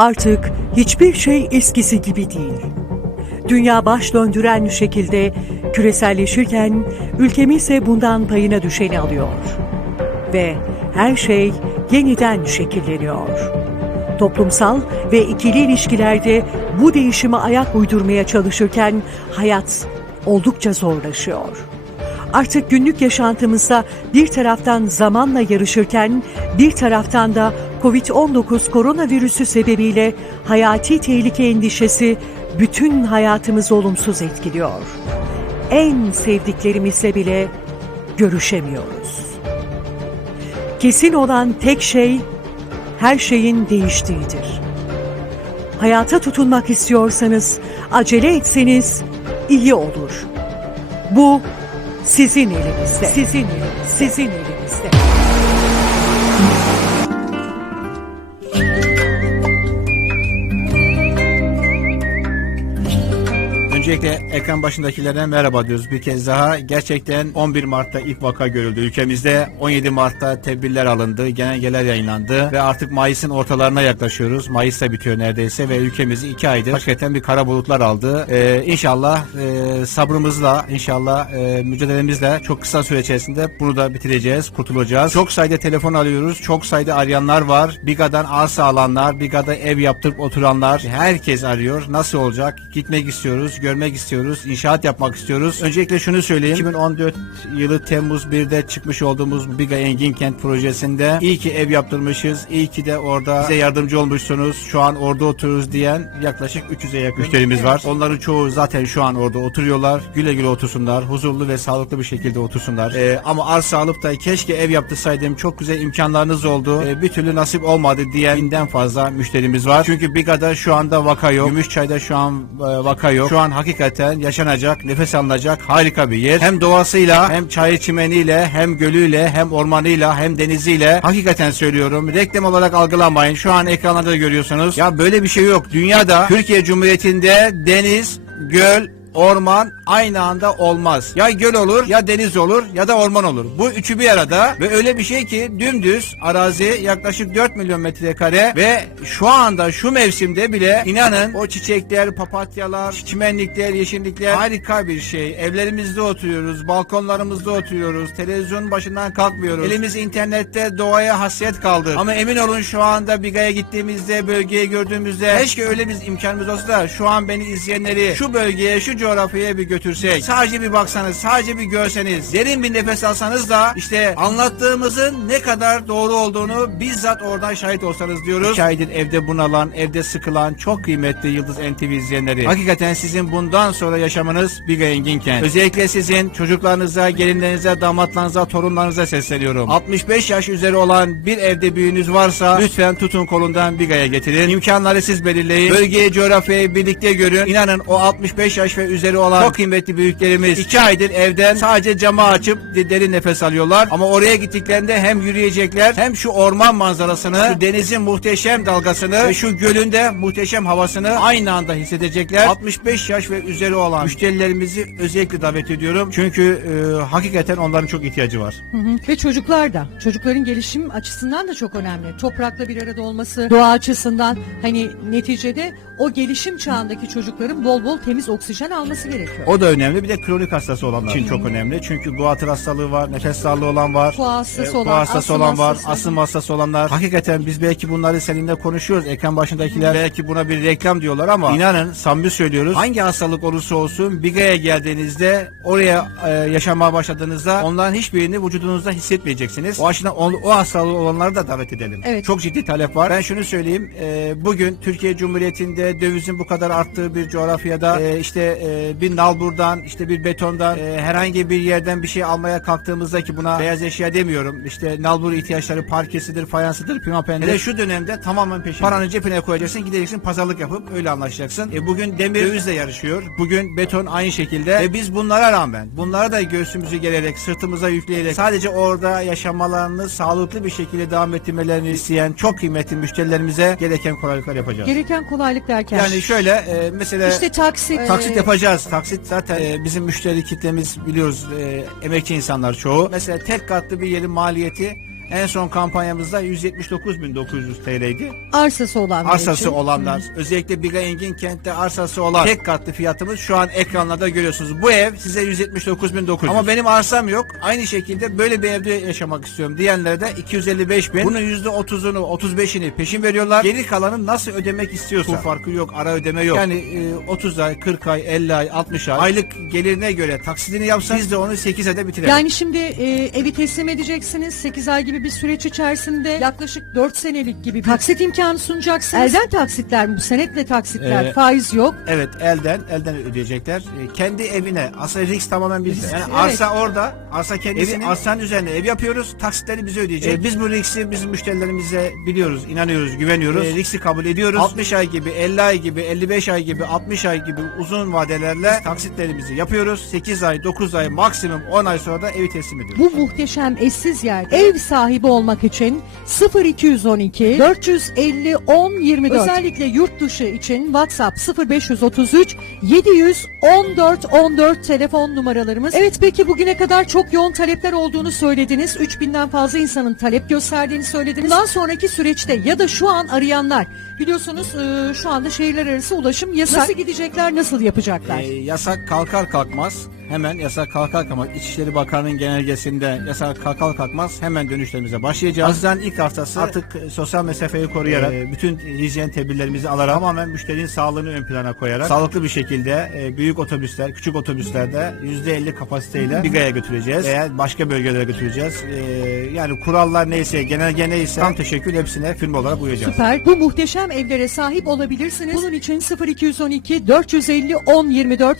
Artık hiçbir şey eskisi gibi değil. Dünya baş döndüren şekilde küreselleşirken ülkemiz ise bundan payına düşeni alıyor. Ve her şey yeniden şekilleniyor. Toplumsal ve ikili ilişkilerde bu değişime ayak uydurmaya çalışırken hayat oldukça zorlaşıyor. Artık günlük yaşantımızda bir taraftan zamanla yarışırken bir taraftan da Covid-19 koronavirüsü sebebiyle hayati tehlike endişesi bütün hayatımızı olumsuz etkiliyor. En sevdiklerimizle bile görüşemiyoruz. Kesin olan tek şey her şeyin değiştiğidir. Hayata tutunmak istiyorsanız acele etseniz iyi olur. Bu sizin elinizde. Sizin elinizde. Sizin elinizde. Öncelikle ekran başındakilerine merhaba diyoruz bir kez daha. Gerçekten 11 Mart'ta ilk vaka görüldü ülkemizde. 17 Mart'ta tedbirler alındı, genelgeler yayınlandı ve artık Mayıs'ın ortalarına yaklaşıyoruz. Mayıs da bitiyor neredeyse ve ülkemizi 2 aydır hakikaten bir kara bulutlar aldı. Ee, inşallah e, sabrımızla, inşallah e, mücadelemizle çok kısa süre içerisinde bunu da bitireceğiz, kurtulacağız. Çok sayıda telefon alıyoruz, çok sayıda arayanlar var. Biga'dan arsa alanlar, Biga'da ev yaptırıp oturanlar, herkes arıyor. Nasıl olacak? Gitmek istiyoruz, görmek istiyoruz, inşaat yapmak istiyoruz. Öncelikle şunu söyleyeyim. 2014 yılı Temmuz 1'de çıkmış olduğumuz Biga Engin Kent projesinde iyi ki ev yaptırmışız, iyi ki de orada bize yardımcı olmuşsunuz. Şu an orada oturuyoruz diyen yaklaşık 300'e yakın müşterimiz var. Onların çoğu zaten şu an orada oturuyorlar. Güle güle otursunlar. Huzurlu ve sağlıklı bir şekilde otursunlar. Ee, ama arsa alıp da keşke ev yaptırsaydım çok güzel imkanlarınız oldu. Ee, bir türlü nasip olmadı diyen binden fazla müşterimiz var. Çünkü Biga'da şu anda vaka yok. Gümüşçay'da şu an e, vaka yok. Şu an hakikaten yaşanacak, nefes alınacak harika bir yer. Hem doğasıyla, hem çayı çimeniyle, hem gölüyle, hem ormanıyla, hem deniziyle. Hakikaten söylüyorum. Reklam olarak algılamayın. Şu an ekranlarda da görüyorsunuz. Ya böyle bir şey yok. Dünyada, Türkiye Cumhuriyeti'nde deniz, göl, orman aynı anda olmaz. Ya göl olur, ya deniz olur, ya da orman olur. Bu üçü bir arada ve öyle bir şey ki dümdüz arazi yaklaşık 4 milyon metrekare ve şu anda şu mevsimde bile inanın o çiçekler, papatyalar, çimenlikler, yeşillikler harika bir şey. Evlerimizde oturuyoruz, balkonlarımızda oturuyoruz, televizyonun başından kalkmıyoruz. Elimiz internette doğaya hasret kaldı. Ama emin olun şu anda Biga'ya gittiğimizde, bölgeyi gördüğümüzde keşke öyle bir imkanımız olsa da şu an beni izleyenleri şu bölgeye, şu coğrafyaya bir götürsek. Sadece bir baksanız, sadece bir görseniz, derin bir nefes alsanız da işte anlattığımızın ne kadar doğru olduğunu bizzat oradan şahit olsanız diyoruz. Aydır evde bunalan, evde sıkılan çok kıymetli Yıldız NTV izleyenleri. Hakikaten sizin bundan sonra yaşamanız Biga Enginken. Özellikle sizin çocuklarınıza, gelinlerinize, damatlarınıza, torunlarınıza sesleniyorum. 65 yaş üzeri olan bir evde büyüğünüz varsa lütfen tutun kolundan Biga'ya getirin. İmkanları siz belirleyin. Bölgeyi, coğrafyayı birlikte görün. İnanın o 65 yaş ve üzeri olan çok kıymetli büyüklerimiz 2 aydır evden sadece camı açıp derin nefes alıyorlar. Ama oraya gittiklerinde hem yürüyecekler hem şu orman manzarasını, şu denizin muhteşem dalgasını ve şu gölün de muhteşem havasını aynı anda hissedecekler. 65 yaş ve üzeri olan müşterilerimizi özellikle davet ediyorum. Çünkü e, hakikaten onların çok ihtiyacı var. Hı hı. Ve çocuklar da. Çocukların gelişim açısından da çok önemli. Toprakla bir arada olması, doğa açısından hani neticede o gelişim çağındaki çocukların bol bol temiz oksijen alması gerekiyor. O da önemli. Bir de kronik hastası olanlar için çok önemli. Çünkü guatr hastalığı var, nefes darlığı olan var. Kuğa hastası e, olan, hastası astım olan var, hastası. asım hastası olanlar. Hakikaten biz belki bunları seninle konuşuyoruz. Ekran başındakiler belki buna bir reklam diyorlar ama inanın samimi söylüyoruz. Hangi hastalık olursa olsun Biga'ya geldiğinizde oraya e, yaşamaya başladığınızda onların hiçbirini vücudunuzda hissetmeyeceksiniz. O açıdan o, o hastalığı olanları da davet edelim. Evet. Çok ciddi talep var. Ben şunu söyleyeyim. e, bugün Türkiye Cumhuriyeti'nde dövizin bu kadar arttığı bir coğrafyada e, işte e, bir nalburdan işte bir betondan e, herhangi bir yerden bir şey almaya kalktığımızda ki buna beyaz eşya demiyorum. İşte nalbur ihtiyaçları parkesidir, fayansıdır, pimapendir. Hele şu dönemde tamamen peşin. Paranı cebine koyacaksın, gideceksin pazarlık yapıp öyle anlaşacaksın. E, bugün demir dövizle yarışıyor. Bugün beton aynı şekilde. Ve biz bunlara rağmen bunlara da göğsümüzü gererek, sırtımıza yükleyerek sadece orada yaşamalarını sağlıklı bir şekilde devam ettirmelerini isteyen çok kıymetli müşterilerimize gereken kolaylıklar yapacağız. Gereken kolaylık derken. Yani şöyle e, mesela işte taksit. Taksit e, yapacağız. Taksit zaten e, bizim müşteri kitlemiz biliyoruz e, emekçi insanlar çoğu. Mesela tek katlı bir yerin maliyeti En son kampanyamızda 179.900 TL'ydi. Arsası olanlar için. Arsası olanlar, özellikle Biga Engin kentte arsası olan tek katlı fiyatımız şu an ekranlarda görüyorsunuz. Bu ev size 179.900. Ama benim arsam yok. Aynı şekilde böyle bir evde yaşamak istiyorum diyenlere de 255 bin. Bunun %30'unu, 35'ini peşin veriyorlar. Geri kalanı nasıl ödemek istiyorsa. Bu farkı yok, ara ödeme yok. Yani e, 30 ay, 40 ay, 50 ay, 60 ay. Aylık gelirine göre taksidini yapsan biz de onu 8 ayda bitirelim. Yani şimdi e, evi teslim edeceksiniz. 8 ay gibi bir süreç içerisinde yaklaşık 4 senelik gibi bir taksit imkanı sunacaksınız. Elden taksitler mi bu? Senetle taksitler. Ee, faiz yok. Evet elden elden ödeyecekler. E, kendi evine aslında risk tamamen bizde. Yani Evet. arsa orada, arsa kendisinin arsanın üzerine ev yapıyoruz. Taksitleri bize ödeyecek. E, biz bu riski bizim müşterilerimize biliyoruz, inanıyoruz, güveniyoruz. E, riski kabul ediyoruz. 60 ay gibi, 50 ay gibi, 55 ay gibi, 60 ay gibi uzun vadelerle taksitlerimizi yapıyoruz. 8 ay, 9 ay, maksimum 10 ay sonra da evi teslim ediyoruz. Bu muhteşem eşsiz yerde ev sahibi olmak için 0212 450 10 24 özellikle yurt dışı için WhatsApp 0533 714 14 telefon numaralarımız. Evet peki bugüne kadar çok yoğun talepler olduğunu söylediniz. 3000'den fazla insanın talep gösterdiğini söylediniz. Bundan sonraki süreçte ya da şu an arayanlar biliyorsunuz e, şu anda şehirler arası ulaşım yasak. Nasıl gidecekler, nasıl yapacaklar? E, yasak kalkar kalkmaz hemen yasak kalkar kalkmaz İçişleri Bakanı'nın genelgesinde yasak kalkar kalkmaz hemen dönüşlerimize başlayacağız. Haziran ilk haftası artık e, sosyal mesafeyi koruyarak e, bütün hijyen tedbirlerimizi alarak tamamen müşterinin sağlığını ön plana koyarak sağlıklı bir şekilde e, büyük otobüsler, küçük otobüslerde %50 kapasiteyle Biga'ya götüreceğiz veya başka bölgelere götüreceğiz. E, yani kurallar neyse, genelge neyse tam teşekkür hepsine firma olarak uyacağız. Süper. Bu muhteşem evlere sahip olabilirsiniz. Bunun için 0212 450 10 24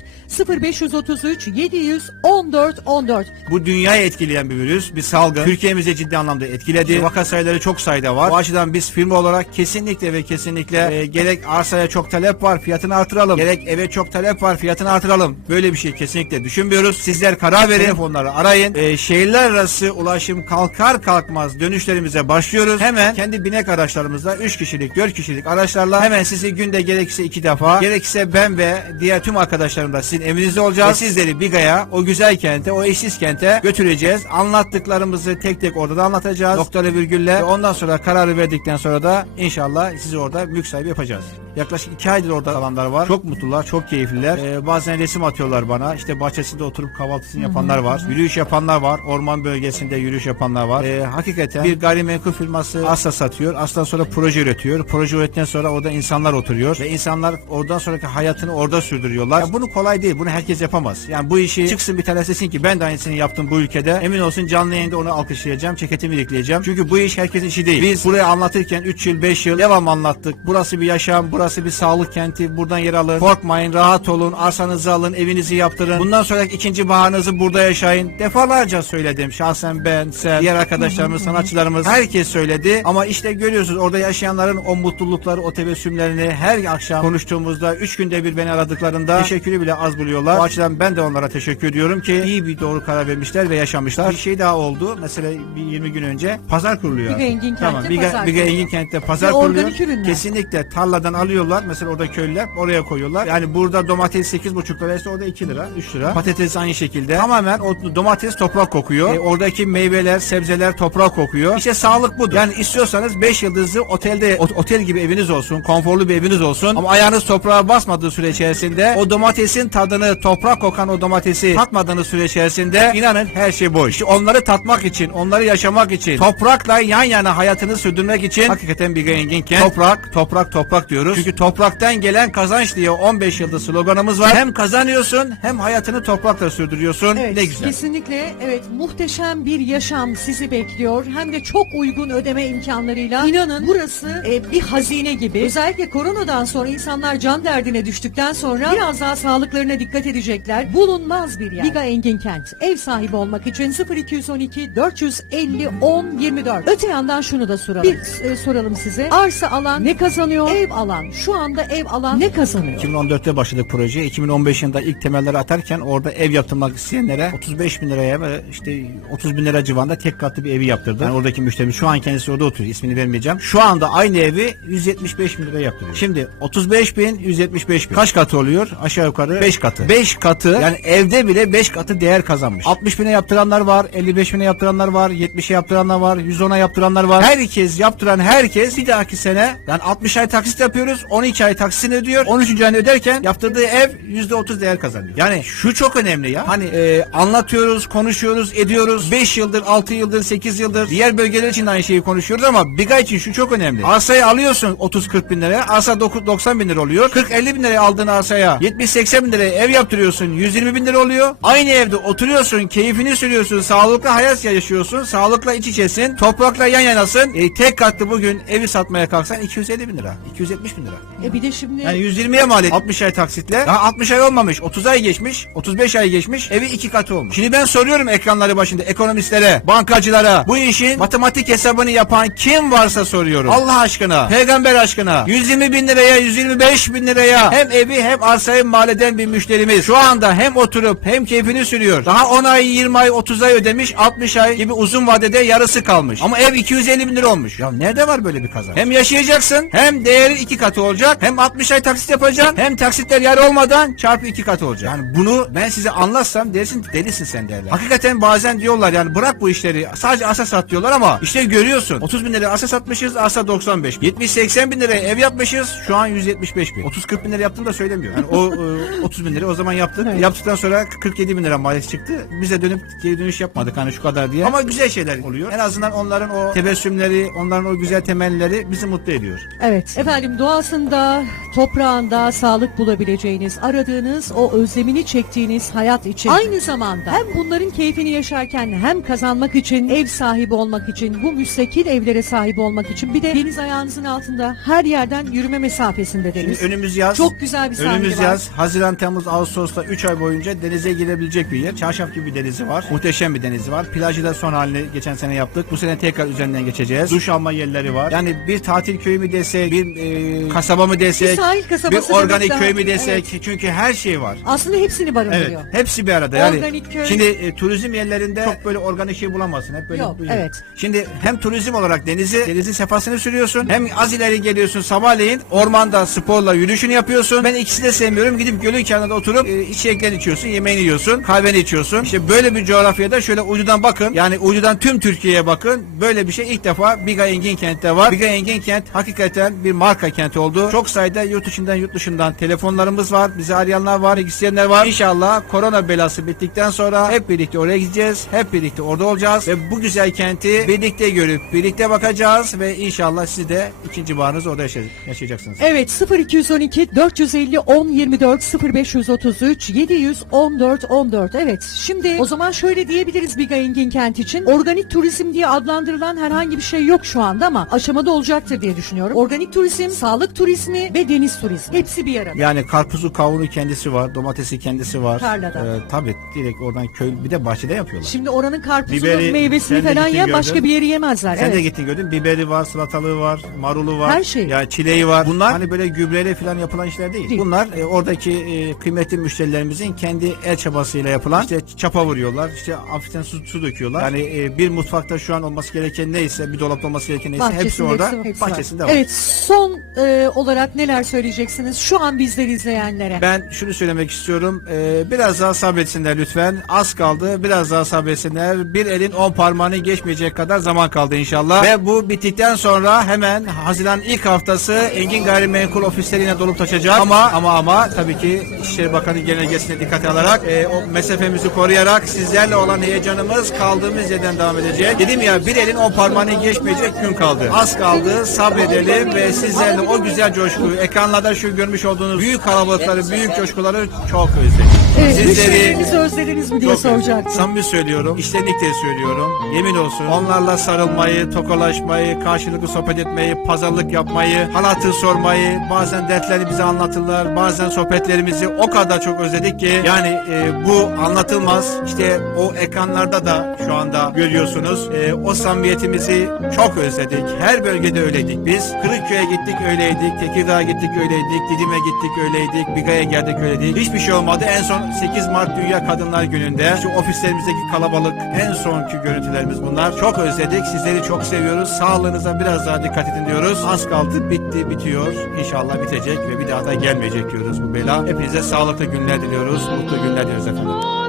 0533 714 14 Bu dünyayı etkileyen bir virüs, bir salgın. Türkiye'mize ciddi anlamda etkiledi. Vaka sayıları çok sayıda var. Bu açıdan biz firma olarak kesinlikle ve kesinlikle e, gerek arsaya çok talep var, fiyatını artıralım. Gerek eve çok talep var, fiyatını artıralım. Böyle bir şey kesinlikle düşünmüyoruz. Sizler karar verin, telefonları arayın. E, şehirler arası ulaşım kalkar kalkmaz dönüşlerimize başlıyoruz. Hemen kendi binek araçlarımızla 3 kişilik, 4 kişilik araçlarla hemen sizi günde gerekirse 2 defa, gerekirse ben ve diğer tüm arkadaşlarım da sizin evinizde olacağız. Ve sizleri Biga'ya, o güzel kente, o eşsiz kente götüreceğiz. Anlattıklarımızı tek tek orada da anlatacağız. Noktalı virgülle. Ve ondan sonra kararı verdikten sonra da inşallah sizi orada mülk sahibi yapacağız. Yaklaşık iki aydır orada kalanlar var. Çok mutlular, çok keyifliler. Ee, bazen resim atıyorlar bana. İşte bahçesinde oturup kahvaltısını yapanlar var. Yürüyüş yapanlar var. Orman bölgesinde yürüyüş yapanlar var. Ee, hakikaten bir gayrimenkul firması asla satıyor. Asla sonra proje üretiyor. Proje ürettikten sonra orada insanlar oturuyor. Ve insanlar oradan sonraki hayatını orada sürdürüyorlar. Ya bunu kolay değil. Bunu herkes yapamaz. Yani bu işi çıksın bir tanesi desin ki ben de aynısını yaptım bu ülkede. Emin olsun canlı yayında onu alkışlayacağım. Ceketimi ilikleyeceğim. Çünkü bu iş herkesin işi değil. Biz buraya anlatırken 3 yıl 5 yıl devam anlattık. Burası bir yaşam, burası bir sağlık kenti. Buradan yer alın. Korkmayın, rahat olun. Arsanızı alın, evinizi yaptırın. Bundan sonraki ikinci baharınızı burada yaşayın. Defalarca söyledim. Şahsen ben, sen, diğer arkadaşlarımız, sanatçılarımız herkes söyledi. Ama işte görüyorsunuz orada yaşayanların o mutlulukları, o tebessümlerini her akşam konuştuğumuzda 3 günde bir beni aradıklarında teşekkürü bile az buluyorlar. O açıdan ben de onlara teşekkür ediyorum ki iyi bir doğru karar vermişler ve yaşamışlar. Bir şey daha oldu. Mesela bir 20 gün önce pazar kuruluyor. Biga Engin Kent'te tamam, pazar Biga kuruluyor. Engin Kent'te pazar Ve kuruluyor. Kesinlikle tarladan alıyorlar. Mesela orada köylüler oraya koyuyorlar. Yani burada domates 8,5 liraysa orada 2 lira, 3 lira. Patates aynı şekilde. Tamamen o domates toprak kokuyor. E, oradaki meyveler, sebzeler toprak kokuyor. İşte sağlık budur. Yani istiyorsanız 5 yıldızlı otelde ot- otel gibi eviniz olsun, konforlu bir eviniz olsun. Ama ayağınız toprağa basmadığı süre içerisinde o domatesin tadını, toprak kokan o domatesi tatmadığınız süre içerisinde inanın her şey boş. İşte onları tatmak için, onları yaşamak için, toprakla yan yana hayatını sürdürmek için hakikaten bir enginken toprak, toprak, toprak diyoruz. Çünkü topraktan gelen kazanç diye 15 yıldır sloganımız var. Hem kazanıyorsun hem hayatını toprakla sürdürüyorsun. Evet, ne güzel. kesinlikle evet muhteşem bir yaşam sizi bekliyor. Hem de çok uygun ödeme imkanlarıyla. İnanın burası e, bir hazine gibi. Özellikle koronadan sonra insanlar can derdine düştükten sonra biraz daha sağlıklarına dikkat edecekler. Bulunmaz bir yer. Biga Engin Kent. Ev sahibi olmak için 0212 450 10 24. Öte yandan şunu da soralım. Bir e, soralım size. Arsa alan ne kazanıyor? Ev alan şu anda ev alan ne kazanıyor? 2014'te başladık projeye. 2015 yılında ilk temelleri atarken orada ev yaptırmak isteyenlere 35 bin liraya ve işte 30 bin lira civarında tek katlı bir evi yaptırdı. Yani oradaki müşterimiz şu an kendisi orada oturuyor. İsmini vermeyeceğim. Şu anda aynı evi 175 bin liraya yaptırıyor. Şimdi 35 bin 175 bin. Kaç katı oluyor? Aşağı yukarı 5 katı. 5 katı yani evde bile 5 katı değer kazanmış. 60 bine yaptıranlar var. 55 bine yaptıranlar var. 70'e yaptıranlar var. 110'a yaptıranlar var. Herkes yaptıran herkes bir dahaki sene yani 60 ay taksit yapıyoruz. 12 ay taksitini ödüyor. 13. ayını öderken yaptırdığı ev %30 değer kazanıyor. Yani şu çok önemli ya. Hani e, anlatıyoruz, konuşuyoruz, ediyoruz. 5 yıldır, 6 yıldır, 8 yıldır diğer bölgeler için aynı şeyi konuşuyoruz ama Biga için şu çok önemli. Arsayı alıyorsun 30-40 bin liraya. Arsa 90 bin lira oluyor. 40-50 bin liraya aldığın arsaya 70-80 bin liraya ev yaptırıyorsun. 120 bin lira oluyor. Aynı evde oturuyorsun, keyfini sürüyorsun, sağlıklı hayat yaşıyorsun, sağlıkla iç içesin, toprakla yan yanasın. E, tek katlı bugün evi satmaya kalksan 250 bin lira, 270 bin lira. E bir de şimdi Yani 120'ye mal et 60 ay taksitle. Daha 60 ay olmamış. 30 ay geçmiş. 35 ay geçmiş. Evi iki katı olmuş. Şimdi ben soruyorum ekranları başında ekonomistlere, bankacılara. Bu işin matematik hesabını yapan kim varsa soruyorum. Allah aşkına, peygamber aşkına. 120 bin liraya, 125 bin liraya hem evi hem arsayı mal eden bir müşterimiz. Şu anda hem oturup hem keyfini sürüyor. Daha 10 ay, 20 ay, 30 ay ödemiş. 60 ay gibi uzun vadede yarısı kalmış. Ama ev 250 bin lira olmuş. Ya nerede var böyle bir kazanç? Hem yaşayacaksın hem değeri iki katı olacak. Hem 60 ay taksit yapacaksın hem taksitler yarı olmadan çarpı iki katı olacak. Yani bunu ben size anlatsam dersin delisin sen derler. Hakikaten bazen diyorlar yani bırak bu işleri sadece arsa sat diyorlar ama işte görüyorsun 30 bin liraya arsa satmışız arsa 95. 70-80 bin liraya ev yapmışız şu an 175 bin. 30-40 bin lira yaptım da söylemiyor. Yani o e, 30 bin lira o zaman yaptık. Evet. Yaptıktan sonra 47 bin lira maliyeti çıktı. Bize dönüp geri dönüş yapmadık hani şu kadar diye. Ama güzel şeyler oluyor. En azından onların o tebessümleri, onların o güzel temelleri bizi mutlu ediyor. Evet. Efendim aslında toprağında sağlık bulabileceğiniz, aradığınız, o özlemini çektiğiniz hayat için. Aynı zamanda hem bunların keyfini yaşarken hem kazanmak için, ev sahibi olmak için, bu müstakil evlere sahip olmak için bir de deniz ayağınızın altında her yerden yürüme mesafesinde Şimdi deniz. önümüz yaz. Çok güzel bir sahili Önümüz var. yaz. Haziran, Temmuz, Ağustos'ta 3 ay boyunca denize girebilecek bir yer. Çarşaf gibi bir denizi var. Muhteşem bir denizi var. Plajı da son halini geçen sene yaptık. Bu sene tekrar üzerinden geçeceğiz. Duş alma yerleri var. Yani bir tatil köyü mü desek, bir e, kasaba mı desek, sahil kasabası bir organik köy mü desek. Çünkü her şey var. Aslında hepsini Evet, barındırıyor. hepsi bir arada. Yani Organik köy. şimdi e, turizm yerlerinde çok böyle organik şey bulamazsın. Hep böyle Yok, bu- evet. Şimdi hem turizm olarak denizi, denizin sefasını sürüyorsun. Hem az ileri geliyorsun sabahleyin ormanda sporla yürüyüşünü yapıyorsun. Ben ikisini de sevmiyorum. Gidip gölün kenarında oturup e, içeceklerini içiyorsun, yemeğini yiyorsun, kahveni içiyorsun. İşte böyle bir coğrafyada şöyle uydudan bakın. Yani uydudan tüm Türkiye'ye bakın. Böyle bir şey ilk defa Biga Engin kentte var. Biga Engin kent hakikaten bir marka kent oldu. Çok sayıda yurt içinden yurt dışından telefonlarımız var. Bizi arayanlar var, isteyenler var. İnşallah korona belası bittikten sonra hep birlikte oraya gideceğiz. Hep birlikte orada olacağız ve bu güzel kenti birlikte görüp birlikte bakacağız ve inşallah siz de ikinci bağınızı orada yaşay- yaşayacaksınız. Evet 0212 450 1024 0533 714 14 evet şimdi o zaman şöyle diyebiliriz Biga Engin kent için organik turizm diye adlandırılan herhangi bir şey yok şu anda ama aşamada olacaktır diye düşünüyorum. Organik turizm, sağlık turizmi ve deniz turizmi hepsi bir arada. Yani karpuzu kavunu kendisi var, domatesi kendisi var. Tarlada. Ee, tabii direkt oradan köy bir de bahçede yapıyorlar. Şimdi oranın karpuzunu, Biberi, meyvesini sen de falan gittin gördün. başka bir yeri yemezler. Sen evet. de gittin gördün biberi var, salatalığı var, marulu var. Her şey. Ya çileği var. Bunlar hani böyle gübreyle falan yapılan işler değil. Değil. Bunlar e, oradaki e, kıymetli müşterilerimizin kendi el çabasıyla yapılan işte çapa vuruyorlar. işte hafiften su, su döküyorlar. Yani e, bir mutfakta şu an olması gereken neyse, bir dolapta olması gereken neyse hepsi orada. hepsi var. bahçesinde var. Evet son e, olarak neler söyleyeceksiniz şu an bizleri izleyenlere? Ben şunu söylemek istiyorum. Ee, biraz daha sabretsinler lütfen. Az kaldı. Biraz daha sabretsinler. Bir elin on parmağını geçmeyecek kadar zaman kaldı inşallah. Ve bu bittikten sonra hemen Haziran ilk haftası Engin Gayrimenkul ofislerine dolup taşacak. Ama ama ama tabii ki İçişleri Bakanı genelgesine dikkate alarak e, o mesafemizi koruyarak sizlerle olan heyecanımız kaldığımız yerden devam edecek. Dedim ya bir elin on parmağını geçmeyecek gün kaldı. Az kaldı. Sabredelim ve sizlerle o güzel coşkuyu ekranlarda şu görmüş olduğunuz büyük kalabalıkları, büyük coşkuları çok özledim. Evet, Sizleri müşterilerinizi özlediniz mi diye çok özledim. soracaktım. Samimi söylüyorum, içtenlikle söylüyorum. Yemin olsun onlarla sarılmayı, tokalaşmayı, karşılıklı sohbet etmeyi, pazarlık yapmayı, halatı sormayı, bazen dertlerini bize anlatırlar, bazen sohbetlerimizi o kadar çok özledik ki yani e, bu anlatılmaz. İşte o ekranlarda da şu anda görüyorsunuz. E, o samimiyetimizi çok özledik. Her bölgede öyleydik biz. Kırıkköy'e gittik öyleydik, Tekirdağ'a gittik gittik öyleydik. Didim'e gittik öyleydik. Biga'ya geldik öyleydik. Hiçbir şey olmadı. En son 8 Mart Dünya Kadınlar Günü'nde şu ofislerimizdeki kalabalık en sonki görüntülerimiz bunlar. Çok özledik. Sizleri çok seviyoruz. Sağlığınıza biraz daha dikkat edin diyoruz. Az kaldı bitti bitiyor. İnşallah bitecek ve bir daha da gelmeyecek diyoruz bu bela. Hepinize sağlıklı günler diliyoruz. Mutlu günler diliyoruz efendim.